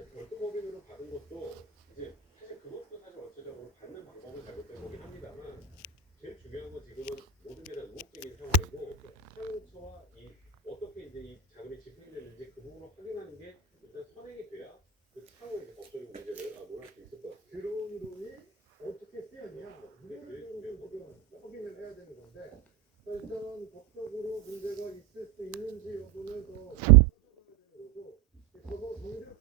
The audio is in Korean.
사실 별도 법인으로 받은 것도 이제 사실 그것도 사실 원체적으로 받는 방법은 잘못된 거긴 합니다만 제일 중요한 건 지금은 모든 게 다 의혹적인 상황이고 사용처와 이 어떻게 이제 이 자금이 집행됐는지 그 부분을 확인하는 게 일단 선행이 돼야 그 차후에 이제 법적인 문제를 논할 수 있을 것 같습니다. 들어온 돈이 어떻게 쓰였냐 이거를 지금 확인을 해야 되는 건데 일단 법적으로 문제가 있을 수 있는지 여부는 더 따져봐야 되는 거고 저도 정의를